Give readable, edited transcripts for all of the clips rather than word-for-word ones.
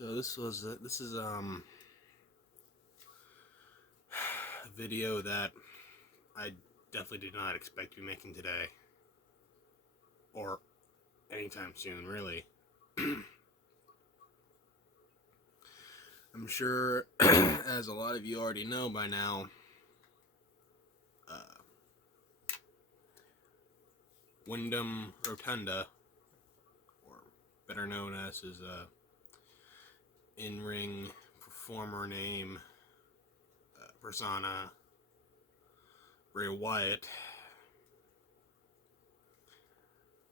So this is a video that I definitely did not expect to be making today, or anytime soon, really. I'm sure, as a lot of you already know by now, Windum Rotunda, or better known as his in-ring performer name, persona, Bray Wyatt,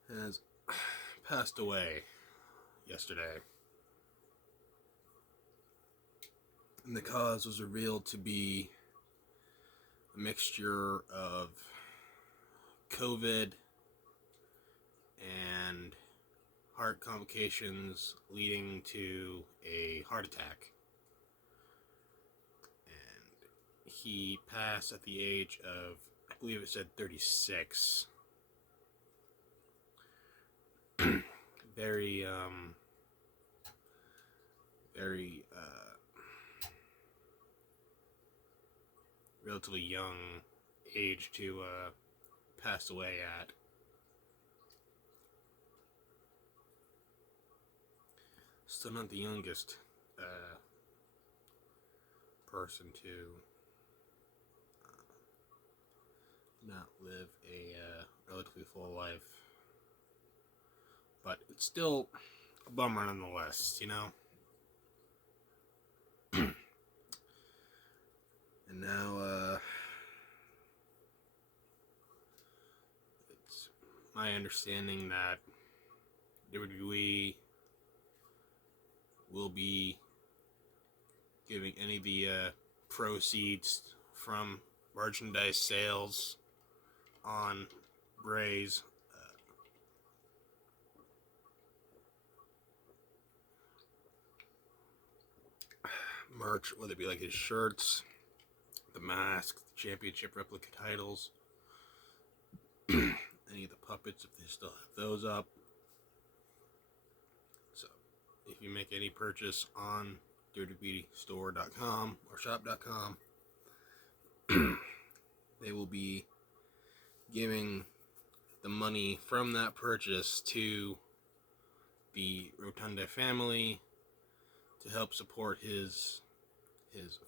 has passed away yesterday. And the cause was revealed to be a mixture of COVID and heart complications leading to a heart attack. And he passed at the age of, I believe it said 36. very relatively young age to pass away at. Still not the youngest person to not live a relatively full life, but it's still a bummer nonetheless, you know. And now it's my understanding that WWE will be giving any of the proceeds from merchandise sales on Bray's merch, whether it be like his shirts, the mask, the championship replica titles, any of the puppets if they still have those up. So if you make any purchase on dirtybstore.com or shop.com, they will be giving the money from that purchase to the Rotunda family to help support his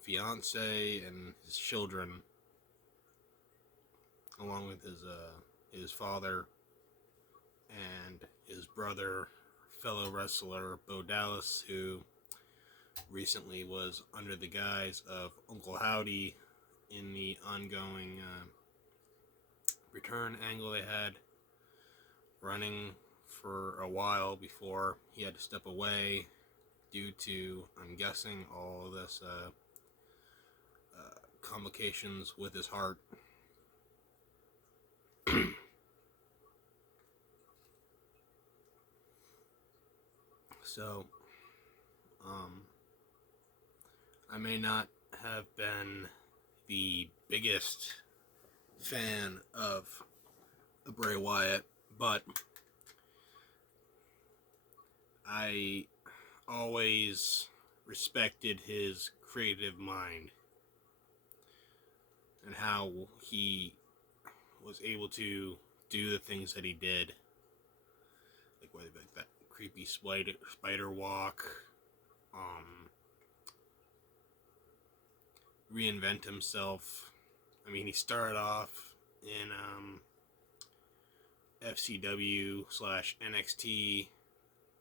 fiance and his children, along with his father and his brother, fellow wrestler Bo Dallas, who recently was under the guise of Uncle Howdy in the ongoing return angle they had running for a while before he had to step away due to, I'm guessing, all of this complications with his heart. So, I may not have been the biggest fan of Bray Wyatt, but I always respected his creative mind and how he was able to do the things that he did, like whether like that creepy spider walk, reinvent himself. I mean, he started off in FCW/NXT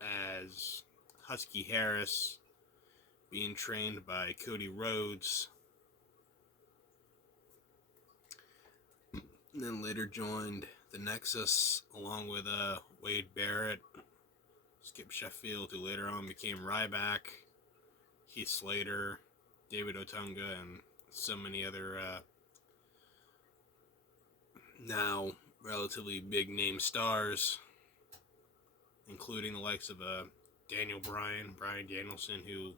as Husky Harris, being trained by Cody Rhodes, and then later joined the Nexus along with Wade Barrett, Skip Sheffield, who later on became Ryback, Heath Slater, David Otunga, and so many other now relatively big name stars, including the likes of Brian Danielson, who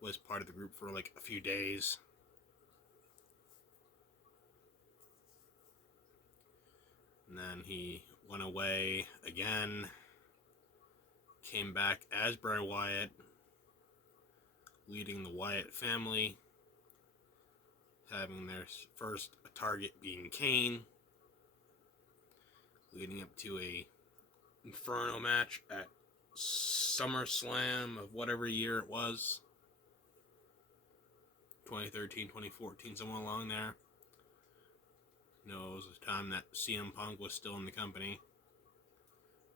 was part of the group for like a few days. And then he went away again, came back as Bray Wyatt, leading the Wyatt family, having their first target being Kane, leading up to a Inferno match at SummerSlam of whatever year it was, 2013, 2014, somewhere along there. You know, it was a time that CM Punk was still in the company,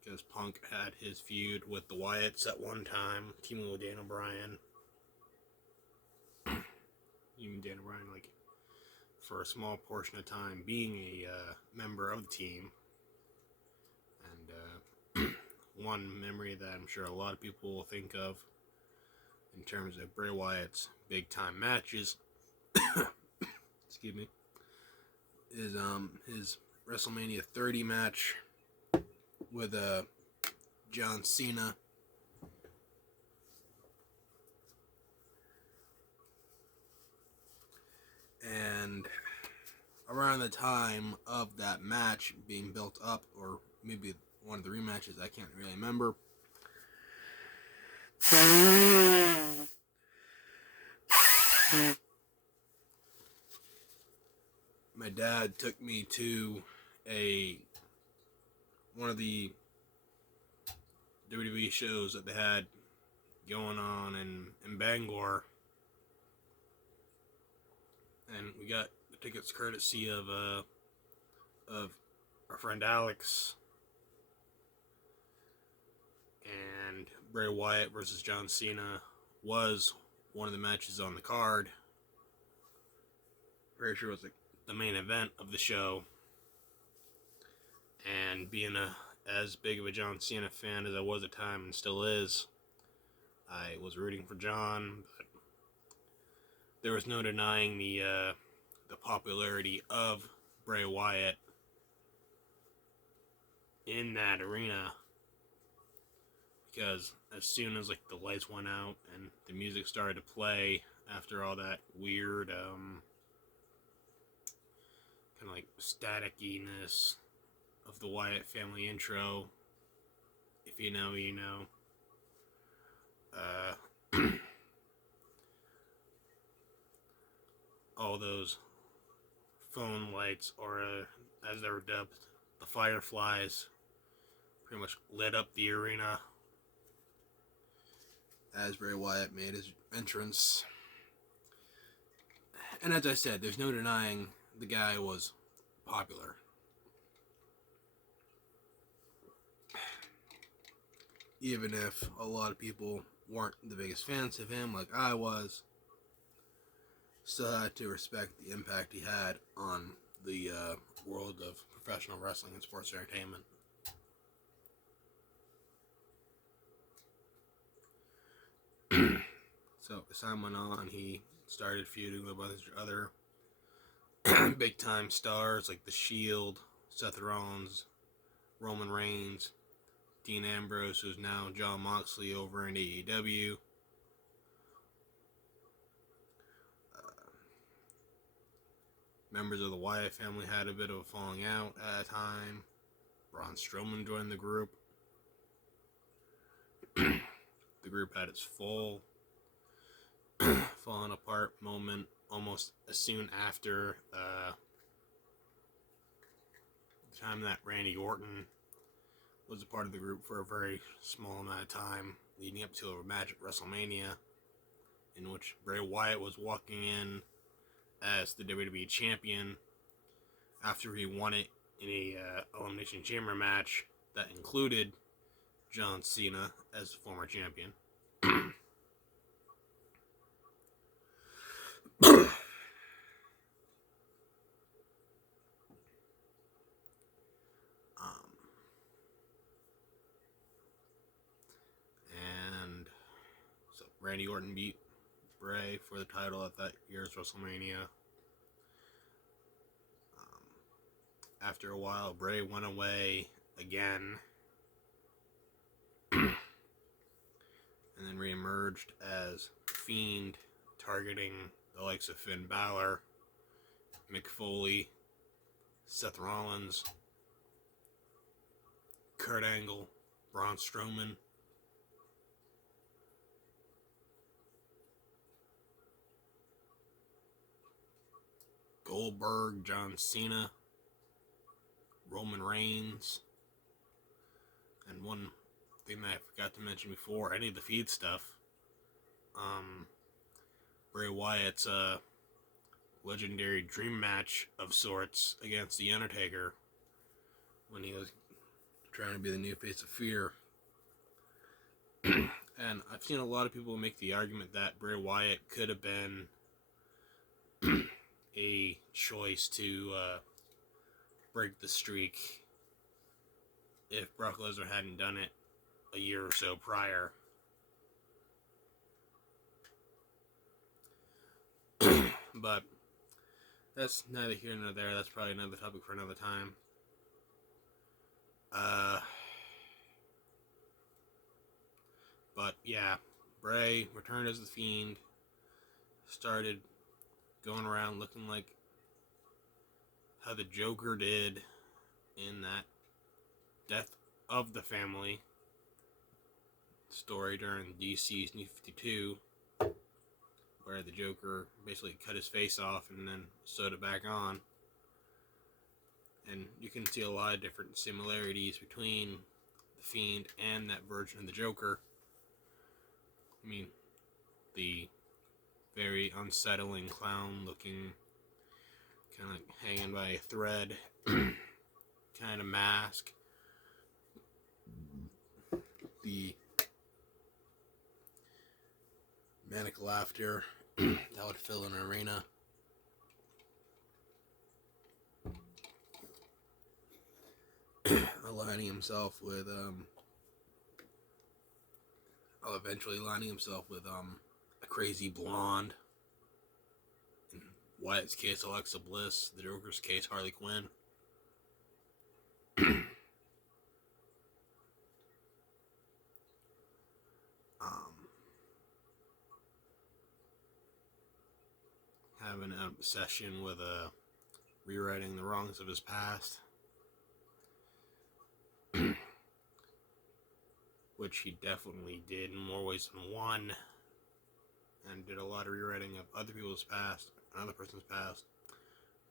because Punk had his feud with the Wyatts at one time, teaming with Daniel Bryan. Even Daniel Bryan, like, for a small portion of time, being a member of the team. And one memory that I'm sure a lot of people will think of in terms of Bray Wyatt's big time matches, excuse me, is his WrestleMania 30 match with John Cena. And around the time of that match being built up, or maybe one of the rematches, I can't really remember, my dad took me to one of the WWE shows that they had going on in Bangor, and we got the tickets courtesy of our friend Alex. And Bray Wyatt versus John Cena was one of the matches on the card. Pretty sure it was like the main event of the show. And being as big of a John Cena fan as I was at the time and still is, I was rooting for John, but there was no denying the popularity of Bray Wyatt in that arena. Because as soon as like the lights went out and the music started to play after all that weird kind of like static-iness of the Wyatt family intro, if you know, you know, all those phone lights, or as they were dubbed, the Fireflies, pretty much lit up the arena as Bray Wyatt made his entrance. And as I said, there's no denying the guy was popular. Even if a lot of people weren't the biggest fans of him, like I was, still had to respect the impact he had on the world of professional wrestling and sports entertainment. So as time went on, he started feuding with other big time stars like The Shield, Seth Rollins, Roman Reigns, Dean Ambrose, who's now Jon Moxley over in AEW. Members of the Wyatt family had a bit of a falling out at a time. Braun Strowman joined the group. The group had its falling apart moment almost as soon after the time that Randy Orton was a part of the group for a very small amount of time, leading up to a match at WrestleMania, in which Bray Wyatt was walking in as the WWE Champion after he won it in a Elimination Chamber match that included John Cena as the former champion. And so Randy Orton beat Bray for the title at that year's WrestleMania. After a while, Bray went away again and then reemerged as Fiend, targeting the likes of Finn Balor, Mick Foley, Seth Rollins, Kurt Angle, Braun Strowman. Goldberg, John Cena, Roman Reigns, and one thing that I forgot to mention before, any of the feed stuff, Bray Wyatt's legendary dream match of sorts against The Undertaker when he was trying to be the new face of fear. And I've seen a lot of people make the argument that Bray Wyatt could have been a choice to break the streak if Brock Lesnar hadn't done it a year or so prior. But that's neither here nor there. That's probably another topic for another time. But yeah, Bray returned as the Fiend, started going around looking like how the Joker did in that Death of the Family story during DC's New 52, where the Joker basically cut his face off and then sewed it back on. And you can see a lot of different similarities between the Fiend and that version of the Joker. I mean, the very unsettling clown looking, kind of hanging by a thread kind of mask. The manic laughter that would fill an arena. Aligning himself with eventually lining himself with a crazy blonde. In Wyatt's case, Alexa Bliss. The Joker's case, Harley Quinn. Having an obsession with rewriting the wrongs of his past. Which he definitely did in more ways than one, and did a lot of rewriting of other people's past, another person's past,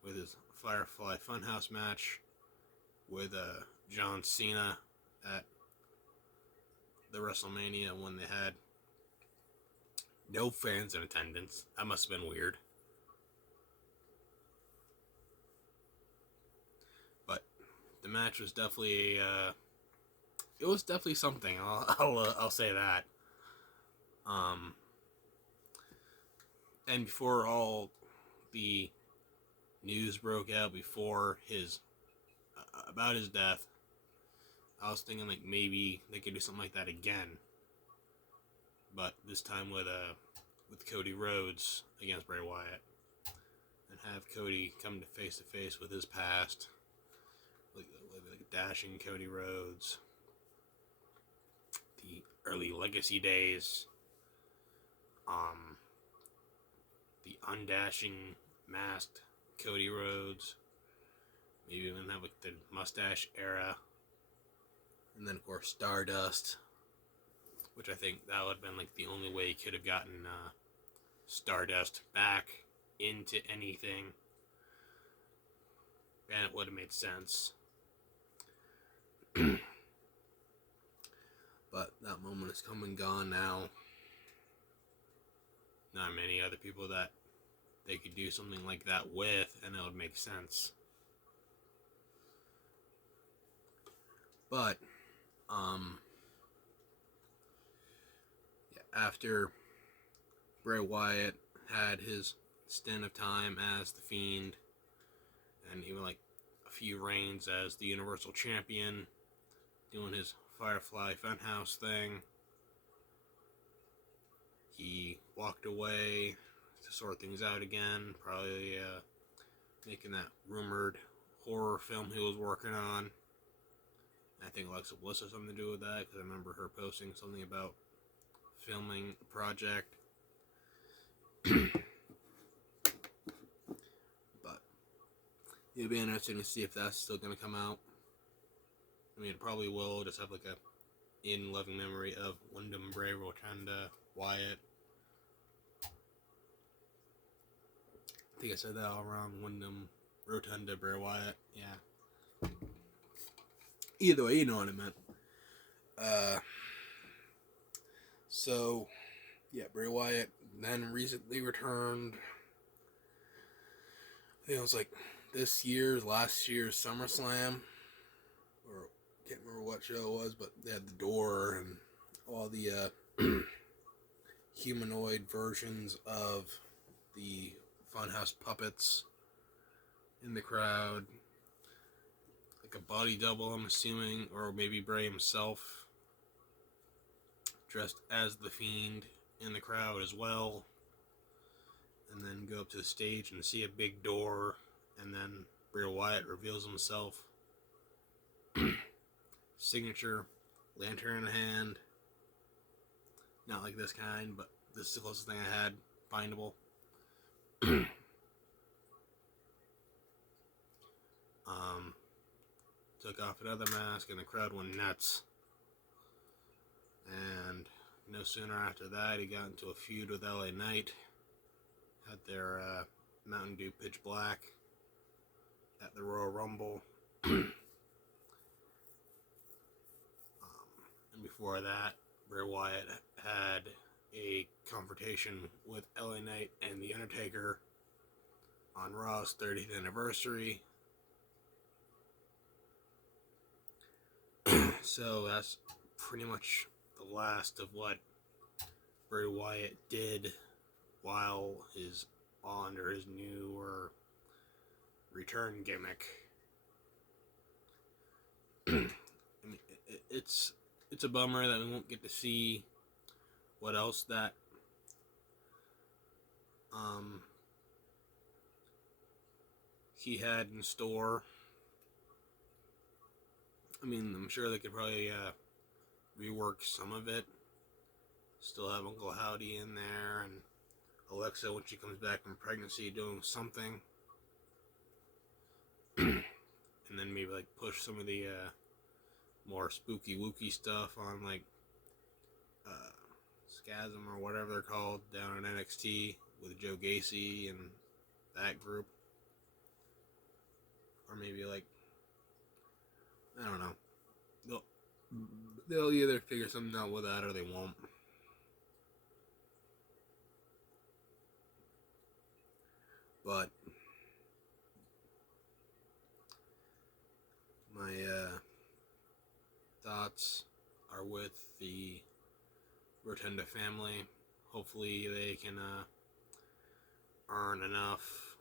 with his Firefly Funhouse match with John Cena at the WrestleMania when they had no fans in attendance. That must have been weird. But the match was definitely it was definitely something. I'll say that. And before all the news broke out before his about his death, I was thinking like maybe they could do something like that again, but this time with Cody Rhodes against Bray Wyatt, and have Cody come to face with his past, like dashing Cody Rhodes. The early Legacy days, the undashing, masked Cody Rhodes, maybe even have like the mustache era, and then of course Stardust, which I think that would have been like the only way he could have gotten Stardust back into anything, and it would have made sense. But that moment is come and gone now. Not many other people that they could do something like that with, and it would make sense. But, after Bray Wyatt had his stint of time as the Fiend, and even like a few reigns as the Universal Champion, doing his Firefly Funhouse thing, he walked away to sort things out again, probably making that rumored horror film he was working on. I think Alexa Bliss has something to do with that, because I remember her posting something about filming the project. But it'll be interesting to see if that's still going to come out. I mean, it probably will. Just have like a in loving memory of Windum, Bray, Rotunda, Wyatt. I think I said that all wrong. Windum, Rotunda, Bray Wyatt. Yeah. Either way, you know what I meant. So, yeah, Bray Wyatt then recently returned. I think it was like last year's SummerSlam. Or, can't remember what show it was, but they had the door and all the humanoid versions of the Funhouse puppets in the crowd. Like a body double, I'm assuming, or maybe Bray himself dressed as the Fiend in the crowd as well. And then go up to the stage and see a big door, and then Bray Wyatt reveals himself. Signature, lantern in hand. Not like this kind, but this is the closest thing I had findable. Took off another mask and the crowd went nuts. And no sooner after that, he got into a feud with LA Knight. Had their Mountain Dew Pitch Black at the Royal Rumble. And before that, Bray Wyatt had a confrontation with LA Knight and The Undertaker on Raw's 30th anniversary. So that's pretty much the last of what Bray Wyatt did while under his newer return gimmick. I mean, it's a bummer that we won't get to see what else that he had in store. I mean, I'm sure they could probably rework some of it. Still have Uncle Howdy in there, and Alexa when she comes back from pregnancy doing something. And then maybe like push some of the more spooky wooky stuff on like Scasm or whatever they're called down in NXT with Joe Gacy and that group. Or maybe like, I don't know. They'll either figure something out with that or they won't. But my thoughts are with the Rotunda family. Hopefully they can earn enough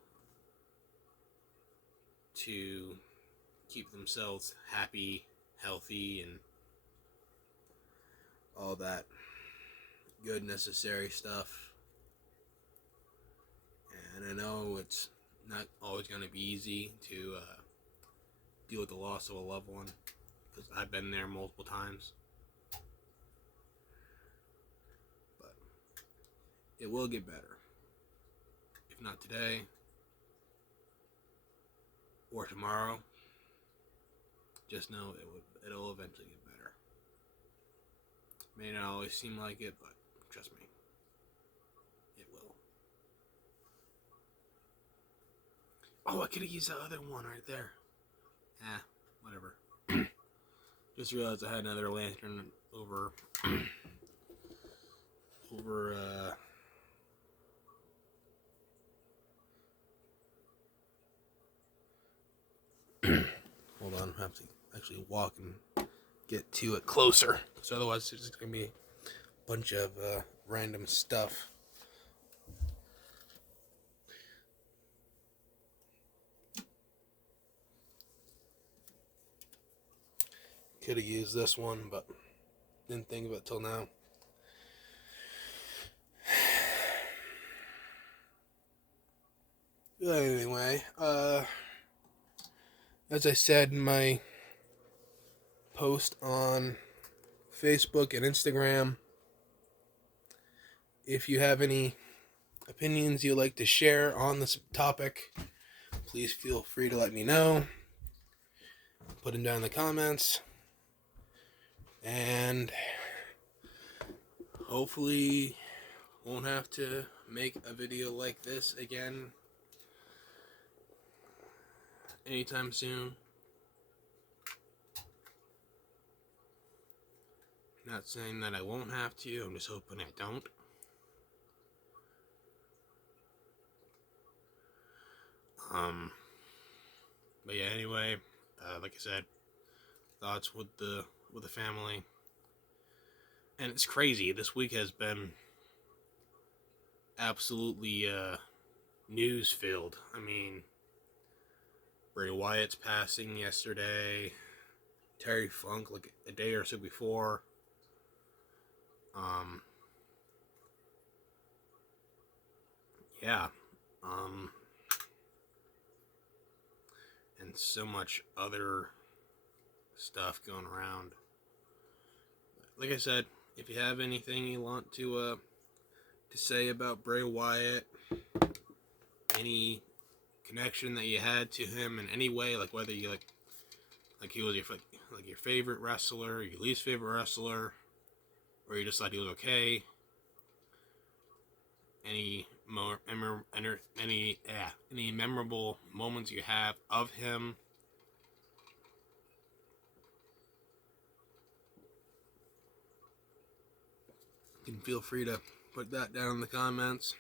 to keep themselves happy, healthy, and all that good necessary stuff. And I know it's not always going to be easy to deal with the loss of a loved one, because I've been there multiple times. But it will get better. If not today, or tomorrow, just know it'll eventually get better. May not always seem like it, but trust me, it will. Oh, I could have used that other one right there. Whatever. Just realized I had another lantern over hold on, I have to actually walk and get to it closer, because otherwise it's just gonna be a bunch of random stuff. Could have used this one, but didn't think of it till now. Anyway, as I said in my post on Facebook and Instagram, if you have any opinions you'd like to share on this topic, please feel free to let me know. Put them down in the comments. And hopefully won't have to make a video like this again anytime soon. Not saying that I won't have to, I'm just hoping I don't. But yeah, anyway, like I said, thoughts with the family. And it's crazy, this week has been absolutely news filled. I mean, Bray Wyatt's passing yesterday, Terry Funk like a day or so before. Yeah. And so much other stuff going around. Like I said, if you have anything you want to say about Bray Wyatt, any connection that you had to him in any way, like whether you like he was your favorite wrestler, your least favorite wrestler, or you just thought he was okay. Any memorable moments you have of him. You can feel free to put that down in the comments.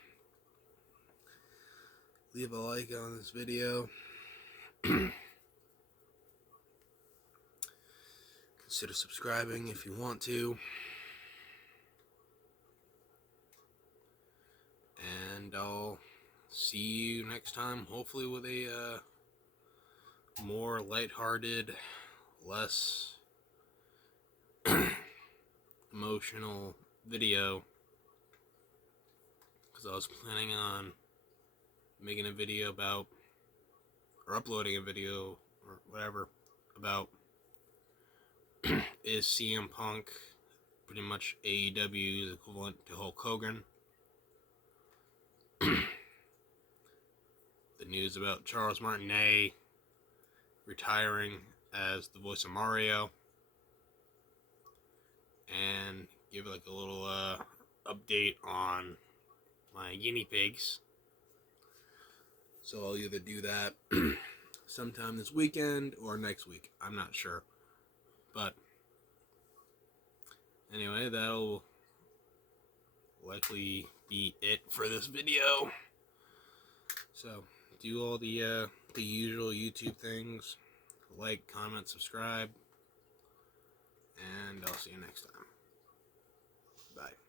Leave a like on this video. Consider subscribing if you want to. And I'll see you next time, hopefully with a more lighthearted, less emotional video. Because I was planning on making a video about, or uploading a video, or whatever, about is CM Punk pretty much AEW's equivalent to Hulk Hogan? The news about Charles Martinet retiring as the voice of Mario, and give like a little update on my guinea pigs. So I'll either do that sometime this weekend or next week. I'm not sure. But anyway, that'll likely be it for this video. So do all the usual YouTube things. Like, comment, subscribe. And I'll see you next time. Bye.